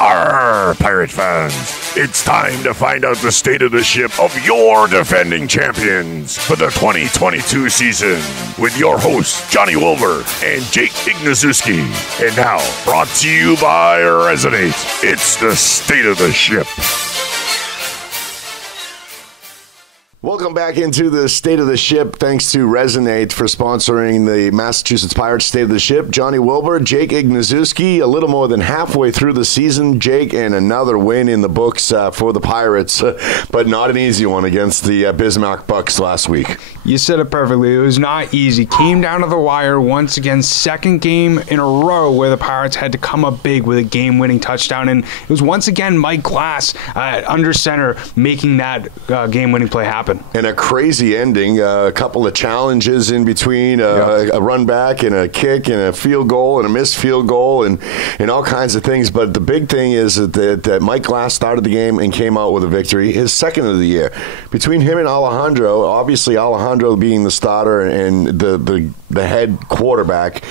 Arr, Pirate fans, it's time to find out the state of the ship of your defending champions for the 2022 season with your hosts, Johnny Wilbur and Jake Ignaszewski. And now, brought to you by Resonate, it's the state of the ship. Welcome back into the State of the Ship. Thanks to Resonate for sponsoring the Massachusetts Pirates State of the Ship. Johnny Wilbur, Jake Ignaszewski, a little more than halfway through the season, Jake, and another win in the books for the Pirates, but not an easy one against the Bismarck Bucks last week. You said it perfectly. It was not easy. Came down to the wire once again, second game in a row where the Pirates had to come up big with a game-winning touchdown, and it was once again Mike Glass under center making that game-winning play happen. And a crazy ending, a couple of challenges in between, a run back and a kick and a field goal and a missed field goal and all kinds of things. But the big thing is that Mike Glass started the game and came out with a victory, his second of the year. Between him and Alejandro, obviously Alejandro being the starter and the head quarterback,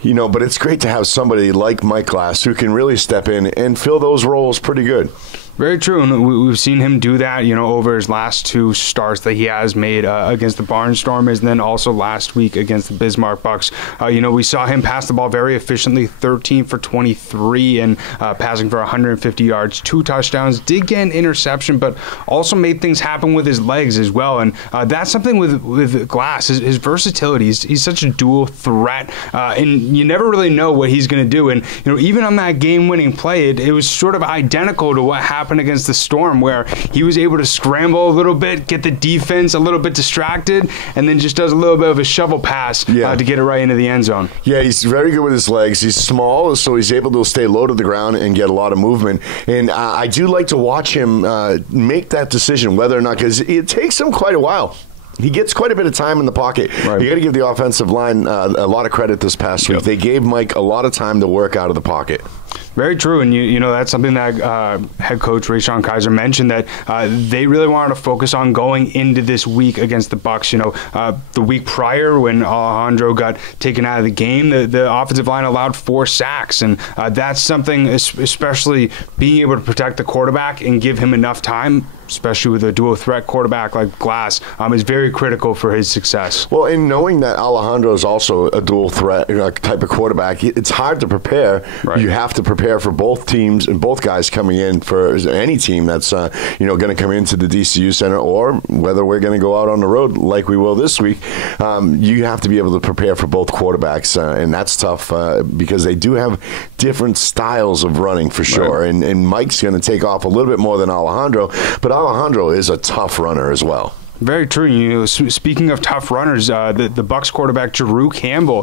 you know, but it's great to have somebody like Mike Glass who can really step in and fill those roles pretty good. Very true, and we've seen him do that, you know, over his last two starts that he has made against the Barnstormers, and then also last week against the Bismarck Bucks. We saw him pass the ball very efficiently, 13 for 23, and passing for 150 yards, 2 touchdowns. Did get an interception, but also made things happen with his legs as well, and that's something with Glass, his versatility. He's such a dual threat, and you never really know what he's going to do. And even on that game-winning play, it was sort of identical to what happened against the Storm, where he was able to scramble a little bit, get the defense a little bit distracted, and then just does a little bit of a shovel pass to get it right into the end zone. Yeah, he's very good with his legs. He's small, so he's able to stay low to the ground and get a lot of movement. And I do like to watch him make that decision, whether or not, because it takes him quite a while. He gets quite a bit of time in the pocket. Right. You got to give the offensive line a lot of credit this past week. They gave Mike a lot of time to work out of the pocket. Very true, and you know that's something that head coach Rayshon Kaiser mentioned, that they really wanted to focus on going into this week against the Bucks. The week prior when Alejandro got taken out of the game, the offensive line allowed 4 sacks, and that's something, especially being able to protect the quarterback and give him enough time, especially with a dual threat quarterback like Glass, is very critical for his success. Well, in knowing that Alejandro is also a dual threat type of quarterback, it's hard to prepare. Right. You have to prepare for both teams and both guys coming in for any team that's going to come into the DCU Center, or whether we're going to go out on the road like we will this week. You have to be able to prepare for both quarterbacks, and that's tough because they do have different styles of running for sure. Right. And Mike's going to take off a little bit more than Alejandro, but Alejandro is a tough runner as well. Very true. Speaking of tough runners, the Bucks quarterback Drew Campbell,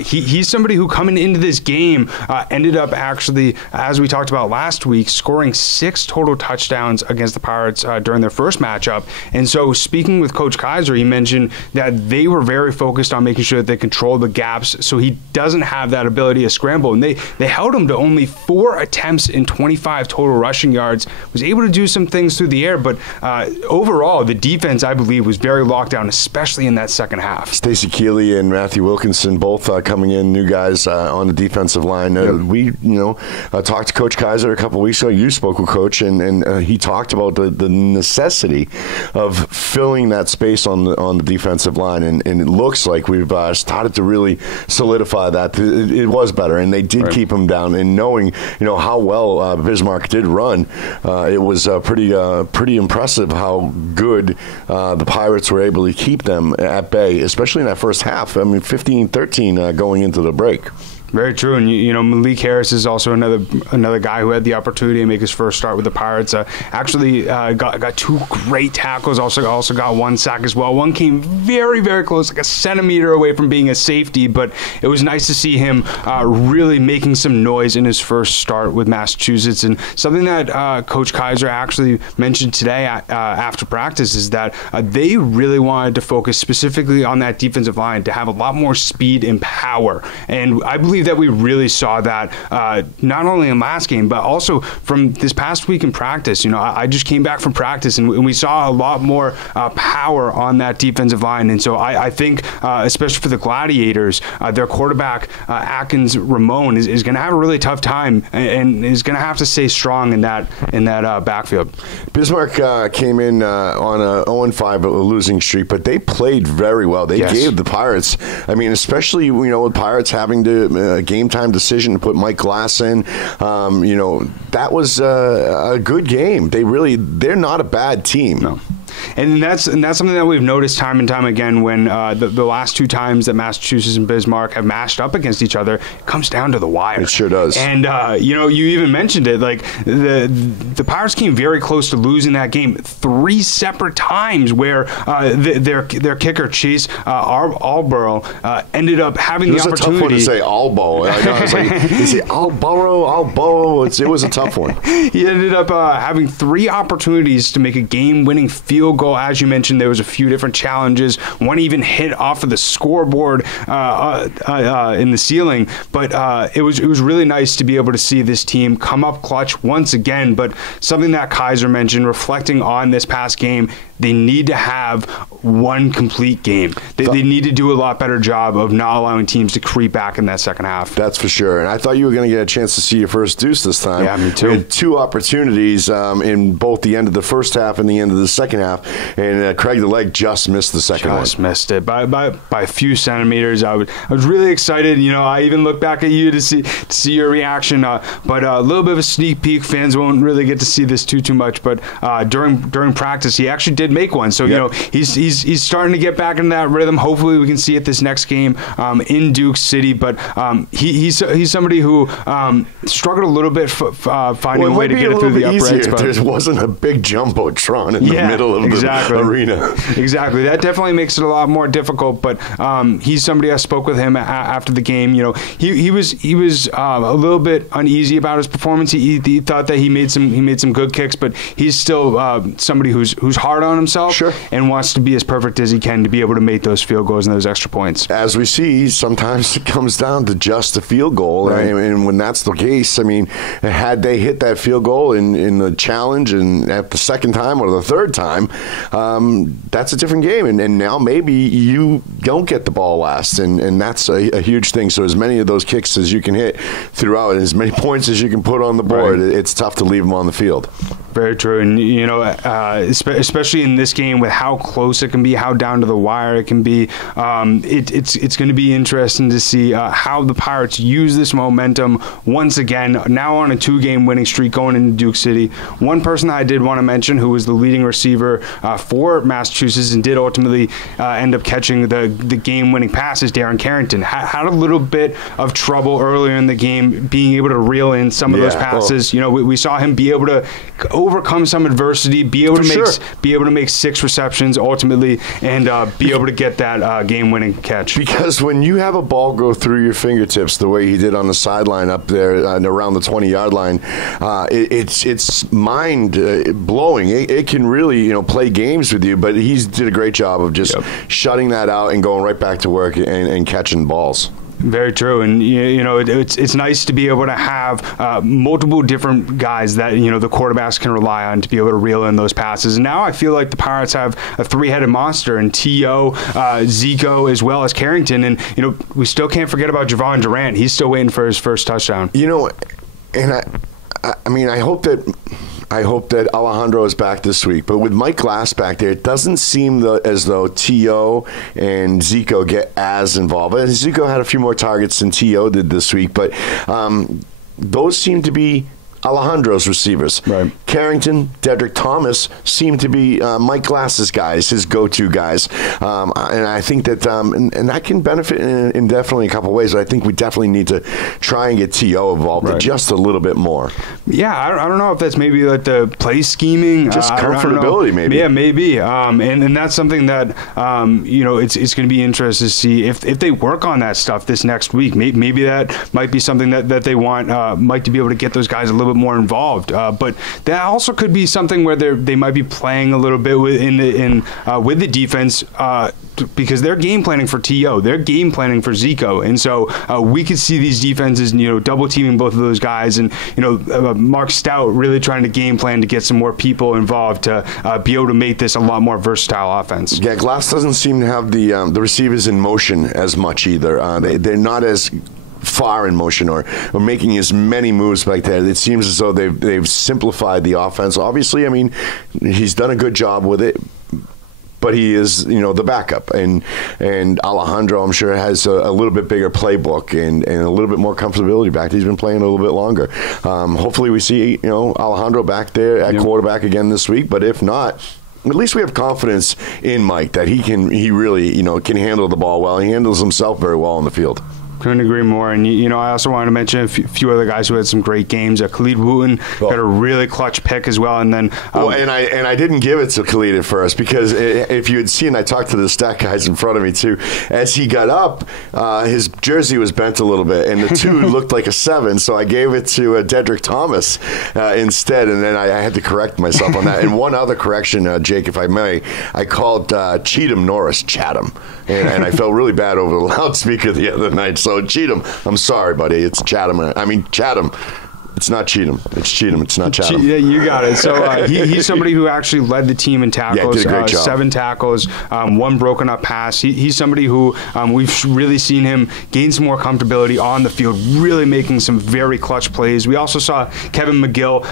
he's somebody who coming into this game ended up actually, as we talked about last week, scoring 6 total touchdowns against the Pirates during their first matchup. And so, speaking with Coach Kaiser, he mentioned that they were very focused on making sure that they control the gaps, so he doesn't have that ability to scramble. And they held him to only 4 attempts in 25 total rushing yards. Was able to do some things through the air, but overall, the defense, I believe, was very locked down, especially in that second half. Stacey Keeley and Matthew Wilkinson both coming in, new guys on the defensive line. We talked to Coach Kaiser a couple weeks ago. You spoke with Coach, and he talked about the necessity of filling that space on the defensive line, and it looks like we've started to really solidify that. It was better, and they did keep him down. And knowing how well Bismarck did run, it was pretty impressive how good the Pirates were able to keep them at bay, especially in that first half. I mean, 15-13 going into the break. Very true, and Malik Harris is also another guy who had the opportunity to make his first start with the Pirates. Actually got 2 great tackles, also got 1 sack as well. One came very, very close, like a centimeter away from being a safety, but it was nice to see him really making some noise in his first start with Massachusetts. And something that Coach Kaiser actually mentioned today after practice is that they really wanted to focus specifically on that defensive line to have a lot more speed and power. And I believe believe that we really saw that not only in last game, but also from this past week in practice. I just came back from practice, and we saw a lot more power on that defensive line. And so I think, especially for the Gladiators, their quarterback, Atkins Ramon, is going to have a really tough time and is going to have to stay strong in that backfield. Bismarck came in on a 0-5 losing streak, but they played very well. They gave the Pirates, especially with Pirates having to game time decision to put Mike Glass in. That was a good game. They're not a bad team. No. And that's something that we've noticed time and time again when the last two times that Massachusetts and Bismarck have matched up against each other, it comes down to the wire. It sure does. And, you even mentioned it, like the Pirates came very close to losing that game 3 separate times where their kicker, Chase Alborough, ended up having the opportunity. It was a tough one to say, Albo. I was like, is it Alborough? It was a tough one. He ended up having 3 opportunities to make a game-winning field goal. As you mentioned, there was a few different challenges. One even hit off of the scoreboard in the ceiling. But it was really nice to be able to see this team come up clutch once again. But something that Kaiser mentioned, reflecting on this past game, they need to have one complete game. They need to do a lot better job of not allowing teams to creep back in that second half. That's for sure. And I thought you were going to get a chance to see your first deuce this time. Yeah, me too. We had 2 opportunities in both the end of the first half and the end of the second half. And Craig the Leg just missed the second one. Just missed it by a few centimeters. I was really excited. I even looked back at you to see your reaction. But a little bit of a sneak peek. Fans won't really get to see this too much. But during practice, he actually did make one. So he's starting to get back into that rhythm. Hopefully, we can see it this next game in Duke City. But he's somebody who struggled a little bit finding a way to get it through the uprights. But there wasn't a big jumbotron in the middle of the arena. Exactly. That definitely makes it a lot more difficult. But he's somebody. I spoke with him after the game. He was a little bit uneasy about his performance. He thought that he made some good kicks, but he's still somebody who's hard on himself. Sure. And wants to be as perfect as he can to be able to make those field goals and those extra points. As we see, sometimes it comes down to just a field goal. Right. And when that's the case, had they hit that field goal in the challenge and at the second time or the third time, that's a different game. And now maybe you don't get the ball last, and that's a huge thing. So as many of those kicks as you can hit throughout, and as many points as you can put on the board, it's tough to leave them on the field. Very true. And, especially in this game with how close it can be, how down to the wire it can be, it's going to be interesting to see how the Pirates use this momentum once again, now on a 2-game winning streak going into Duke City. One person that I did want to mention who was the leading receiver for Massachusetts and did ultimately end up catching the game-winning pass is Darren Carrington. Had a little bit of trouble earlier in the game being able to reel in some of those passes. We saw him be able to overcome some adversity, be able to make 6 receptions ultimately, and be able to get that game-winning catch. Because when you have a ball go through your fingertips the way he did on the sideline up there around the 20-yard line, it's mind-blowing. It can really play games with you, but he did a great job of just shutting that out and going right back to work and catching balls. Very true, and it's nice to be able to have multiple different guys that the quarterbacks can rely on to be able to reel in those passes. And now I feel like the Pirates have a 3-headed monster in T.O., Zico, as well as Carrington, and we still can't forget about Javon Durant. He's still waiting for his first touchdown. And I hope that Alejandro is back this week. But with Mike Glass back there, it doesn't seem as though T.O. and Zico get as involved. And Zico had a few more targets than T.O. did this week. But those seem to be Alejandro's receivers. Right. Carrington, Dedrick Thomas seem to be Mike Glass's guys, his go-to guys. And I think that and that can benefit in definitely a couple ways. But I think we definitely need to try and get T.O. involved just a little bit more. Yeah, I don't know if that's maybe like the play scheming. Just comfortability, maybe. Yeah, maybe. And that's something that, it's going to be interesting to see if they work on that stuff this next week. Maybe that might be something that they want Mike to be able to get those guys a little bit more involved. But that also could be something where they might be playing a little bit with the defense. Because they're game planning for T.O., they're game planning for Zico, and so we could see these defenses, double teaming both of those guys, and Mark Stout really trying to game plan to get some more people involved to be able to make this a lot more versatile offense. Yeah, Glass doesn't seem to have the receivers in motion as much either. They're not as far in motion or making as many moves like that. It seems as though they've simplified the offense. Obviously, I mean, he's done a good job with it. But he is, the backup, and Alejandro, I'm sure, has a little bit bigger playbook and a little bit more comfortability back. He's been playing a little bit longer. Hopefully, we see Alejandro back there at quarterback again this week. But if not, at least we have confidence in Mike that he really can handle the ball well. He handles himself very well on the field. Couldn't agree more. And, I also wanted to mention a few other guys who had some great games. Khalid Wooten got a really clutch pick as well. And then, and I didn't give it to Khalid at first because if you had seen, I talked to the stat guys in front of me too. As he got up, his jersey was bent a little bit, and the 2 looked like a 7. So I gave it to Dedrick Thomas instead, and then I had to correct myself on that. And one other correction, Jake, if I may, I called Cheatham Norris Chatham, and I felt really bad over the loudspeaker the other night. So Cheatham, I'm sorry, buddy. It's Chatham. I mean Chatham. It's not Cheatham. It's Cheatham. It's not Chatham. Yeah, you got it. So he's somebody who actually led the team in tackles. Yeah, did a great job. 7 tackles, 1 broken up pass. He's somebody who we've really seen him gain some more comfortability on the field, really making some very clutch plays. We also saw Kevin Mcgill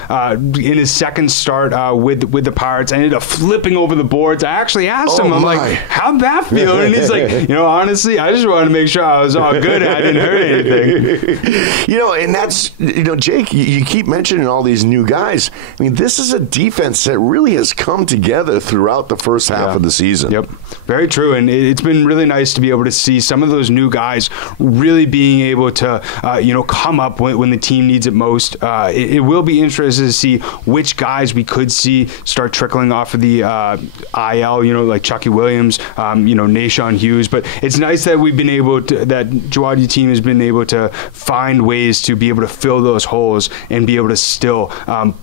in his second start with the Pirates ended up flipping over the boards. I actually asked him, I'm like, how'd that feel? And he's like, honestly, I just wanted to make sure I was all good and I didn't hurt anything. And that's, Jake, you keep mentioning all these new guys. I mean, this is a defense that really has come together throughout the first half of the season. Yep, very true. And it's been really nice to be able to see some of those new guys really being able to, come up when the team needs it most. It will be interesting to see which guys we could see start trickling off of the IL, like Chucky Williams, Nashawn Hughes. But it's nice that we've been able to, that Jawadi team has been able to find ways to be able to fill those holes and be able to still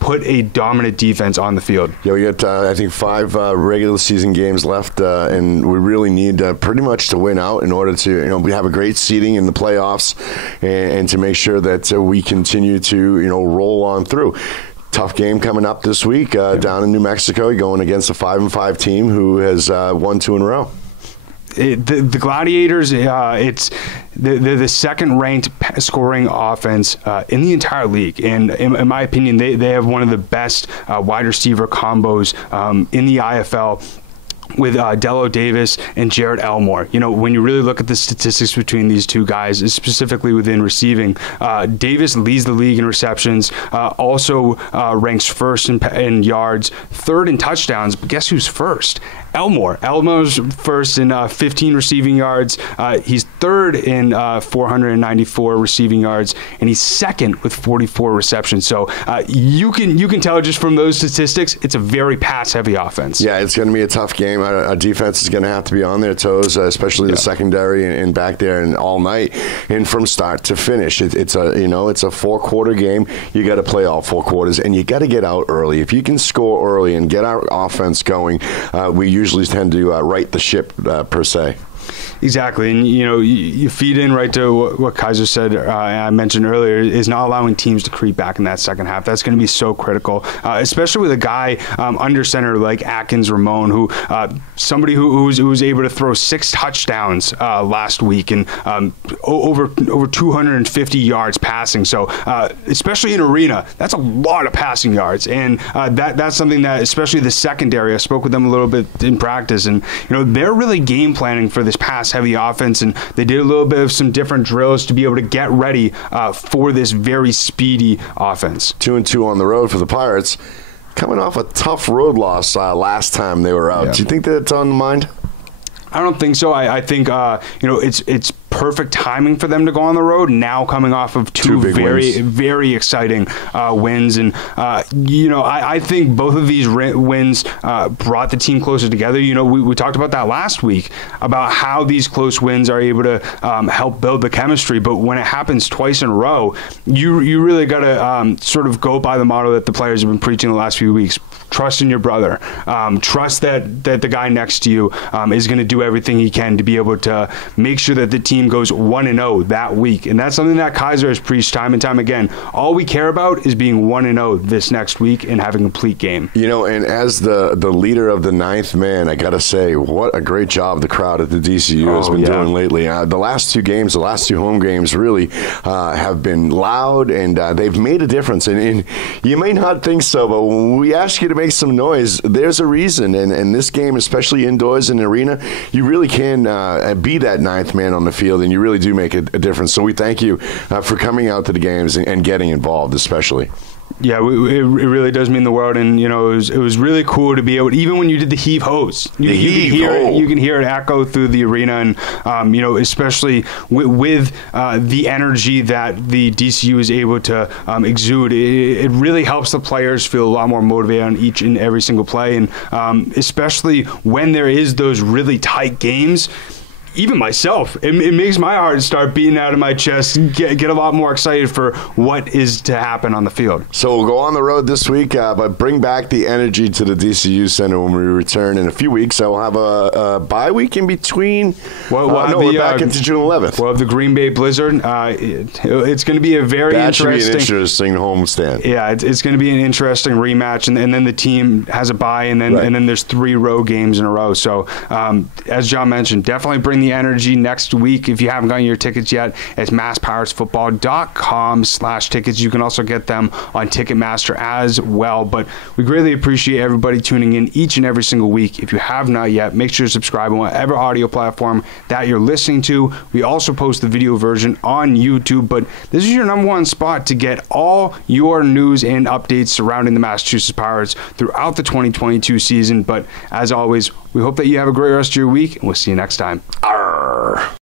put a dominant defense on the field. Yeah, we got, I think, 5 regular season games left, and we really need pretty much to win out in order to, we have a great seeding in the playoffs and to make sure that we continue to, roll on through. Tough game coming up this week down in New Mexico, going against a 5-5 team who has won 2 in a row. The Gladiators, they're the second-ranked scoring offense in the entire league, and in my opinion, they have one of the best wide receiver combos in the IFL. With Dello Davis and Jared Elmore. When you really look at the statistics between these two guys, specifically within receiving, Davis leads the league in receptions, also ranks first in yards, third in touchdowns, but guess who's first? Elmore. Elmore's first in 15 receiving yards. He's third in 494 receiving yards, and he's second with 44 receptions. So you can tell just from those statistics, it's a very pass-heavy offense. Yeah, it's going to be a tough game. Our defense is going to have to be on their toes, especially the secondary and back there and all night and from start to finish. It's a 4-quarter game. You got to play all 4 quarters, and you got to get out early. If you can score early and get our offense going, we usually tend to right the ship per se. Exactly, and you feed in right to what Kaiser said. I mentioned earlier is not allowing teams to creep back in that second half. That's going to be so critical, especially with a guy under center like Atkins Ramon, who somebody who was able to throw 6 touchdowns last week and over 250 yards passing. So especially in arena, that's a lot of passing yards, and that's something that especially the secondary. I spoke with them a little bit in practice, and they're really game planning for this pass-heavy offense, and they did a little bit of some different drills to be able to get ready for this very speedy offense. 2-2 on the road for the Pirates, coming off a tough road loss last time they were out. Do you think that's on the mind? I don't think so. I think it's perfect timing for them to go on the road, now coming off of two very exciting wins. And, I think both of these wins brought the team closer together. We talked about that last week, about how these close wins are able to help build the chemistry. But when it happens twice in a row, you really got to sort of go by the motto that the players have been preaching the last few weeks. Trust in your brother. Trust that the guy next to you is going to do everything he can to be able to make sure that the team goes 1-0 that week. And that's something that Kaiser has preached time and time again. All we care about is being 1-0 this next week and having a complete game. And as the leader of the ninth man, I got to say, what a great job the crowd at the DCU has been doing lately. The last two home games really have been loud, and they've made a difference. And you may not think so, but when we ask you to make some noise, there's a reason. And this game, especially indoors in the arena, you really can be that ninth man on the field, and you really do make a difference. So we thank you for coming out to the games and getting involved, especially. Yeah, it really does mean the world, and it was really cool to be able, even when you did the heave hose, you can hear it echo through the arena, and especially with the energy that the DCU is able to exude, it really helps the players feel a lot more motivated on each and every single play, and especially when there is those really tight games. Even myself, it makes my heart start beating out of my chest, get a lot more excited for what is to happen on the field. So we'll go on the road this week, but bring back the energy to the DCU Center when we return in a few weeks. So we'll have a bye week in between. We're back into June 11th. We'll have the Green Bay Blizzard. It's going to be a very interesting. That should be an interesting homestand. Yeah, it's going to be an interesting rematch, and then the team has a bye, and then there's 3 road games in a row. So as John mentioned, definitely bring the energy next week. If you haven't gotten your tickets yet, it's masspiratsfootball.com/tickets. You can also get them on Ticketmaster as well. But we greatly appreciate everybody tuning in each and every single week. If you have not yet, make sure to subscribe on whatever audio platform that you're listening to. We also post the video version on YouTube, but this is your number one spot to get all your news and updates surrounding the Massachusetts Pirates throughout the 2022 season. But as always, we hope that you have a great rest of your week, and we'll see you next time. Arr.